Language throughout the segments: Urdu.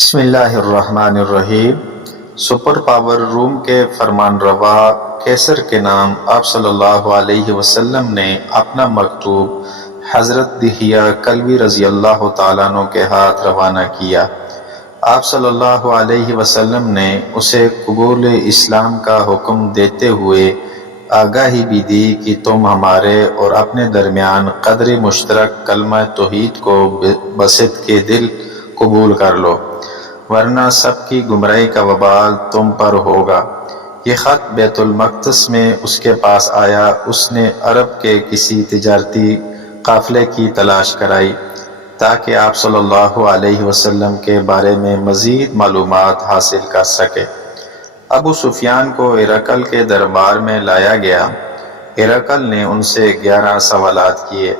بسم اللہ الرحمن الرحیم۔ سپر پاور روم کے فرمان روا کیسر کے نام آپ صلی اللہ علیہ وسلم نے اپنا مکتوب حضرت دہیہ کلوی رضی اللہ تعالیٰ عنہ کے ہاتھ روانہ کیا۔ آپ صلی اللہ علیہ وسلم نے اسے قبول اسلام کا حکم دیتے ہوئے آگاہی بھی دی کہ تم ہمارے اور اپنے درمیان قدر مشترک کلمہ توحید کو بسط کے دل قبول کر لو، ورنہ سب کی گمراہی کا وبال تم پر ہوگا۔ یہ خط بیت المقدس میں اس کے پاس آیا۔ اس نے عرب کے کسی تجارتی قافلے کی تلاش کرائی تاکہ آپ صلی اللہ علیہ وسلم کے بارے میں مزید معلومات حاصل کر سکے۔ ابو سفیان کو ہرقل کے دربار میں لایا گیا۔ ہرقل نے ان سے 11 سوالات کیے۔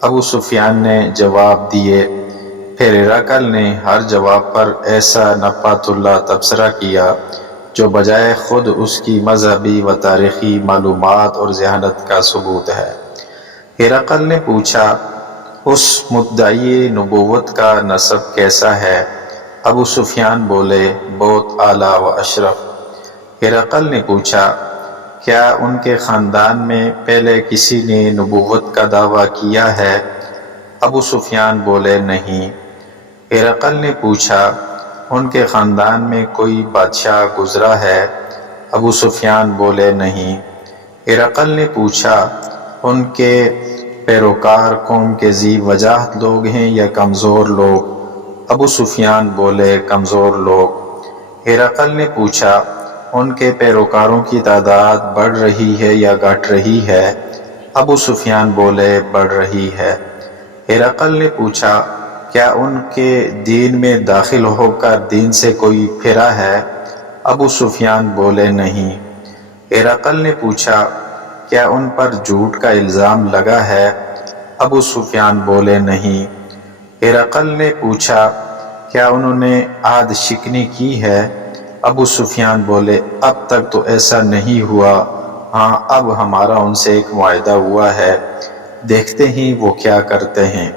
ابو سفیان نے جواب دیے۔ پھر ہرقل نے ہر جواب پر ایسا نپات اللہ تبصرہ کیا جو بجائے خود اس کی مذہبی و تاریخی معلومات اور ذہانت کا ثبوت ہے۔ ہرقل نے پوچھا، اس مدعی نبوت کا نسب کیسا ہے؟ ابو سفیان بولے، بہت اعلیٰ و اشرف۔ ہرقل نے پوچھا، کیا ان کے خاندان میں پہلے کسی نے نبوت کا دعویٰ کیا ہے؟ ابو سفیان بولے، نہیں۔ ہرقل نے پوچھا، ان کے خاندان میں کوئی بادشاہ گزرا ہے؟ ابو سفیان بولے، نہیں۔ ہرقل نے پوچھا، ان کے پیروکار قوم کے ذی وجاہت لوگ ہیں یا کمزور لوگ؟ ابو سفیان بولے، کمزور لوگ۔ ہرقل نے پوچھا، ان کے پیروکاروں کی تعداد بڑھ رہی ہے یا گھٹ رہی ہے؟ ابو سفیان بولے، بڑھ رہی ہے۔ ہرقل نے پوچھا، کیا ان کے دین میں داخل ہو کر دین سے کوئی پھرا ہے؟ ابو سفیان بولے، نہیں۔ ہرقل نے پوچھا، کیا ان پر جھوٹ کا الزام لگا ہے؟ ابو سفیان بولے، نہیں۔ ہرقل نے پوچھا، کیا انہوں نے عہد شکنی کی ہے؟ ابو سفیان بولے، اب تک تو ایسا نہیں ہوا، ہاں اب ہمارا ان سے ایک معاہدہ ہوا ہے، دیکھتے ہیں وہ کیا کرتے ہیں۔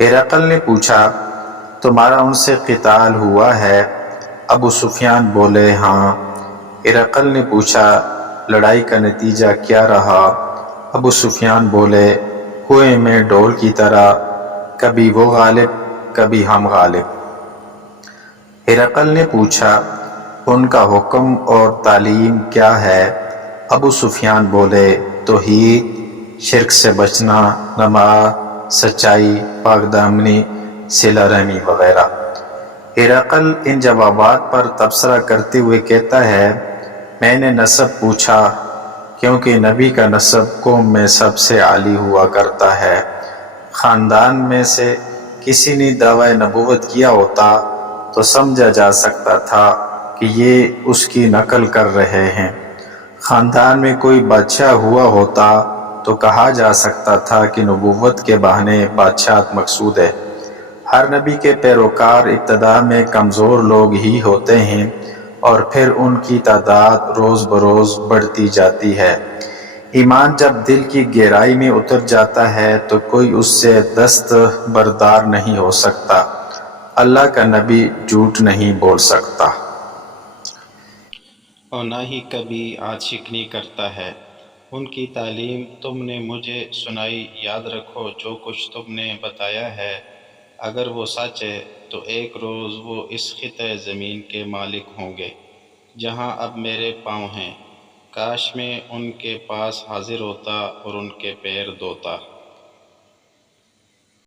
ہرقل نے پوچھا، تمہارا ان سے قتال ہوا ہے؟ ابو سفیان بولے، ہاں۔ ہرقل نے پوچھا، لڑائی کا نتیجہ کیا رہا؟ ابو سفیان بولے، کنویں میں ڈول کی طرح، کبھی وہ غالب کبھی ہم غالب۔ ہرقل نے پوچھا، ان کا حکم اور تعلیم کیا ہے؟ ابو سفیان بولے، توحید، شرک سے بچنا، نماز، سچائی، پاک دامنی، صلہ رحمی وغیرہ۔ ہرقل ان جوابات پر تبصرہ کرتے ہوئے کہتا ہے، میں نے نسب پوچھا کیونکہ نبی کا نسب قوم میں سب سے عالی ہوا کرتا ہے۔ خاندان میں سے کسی نے دعوی نبوت کیا ہوتا تو سمجھا جا سکتا تھا کہ یہ اس کی نقل کر رہے ہیں۔ خاندان میں کوئی بادشاہ ہوا ہوتا تو کہا جا سکتا تھا کہ نبوت کے بہانے بادشاہت مقصود ہے۔ ہر نبی کے پیروکار ابتدا میں کمزور لوگ ہی ہوتے ہیں اور پھر ان کی تعداد روز بروز بڑھتی جاتی ہے۔ ایمان جب دل کی گہرائی میں اتر جاتا ہے تو کوئی اس سے دست بردار نہیں ہو سکتا۔ اللہ کا نبی جھوٹ نہیں بول سکتا۔ اور نہ ہی کبھی عہد شکنی کرتا ہے۔ ان کی تعلیم تم نے مجھے سنائی، یاد رکھو جو کچھ تم نے بتایا ہے، اگر وہ سچ ہے تو ایک روز وہ اس خطۂ زمین کے مالک ہوں گے جہاں اب میرے پاؤں ہیں۔ کاش میں ان کے پاس حاضر ہوتا اور ان کے پیر دھوتا۔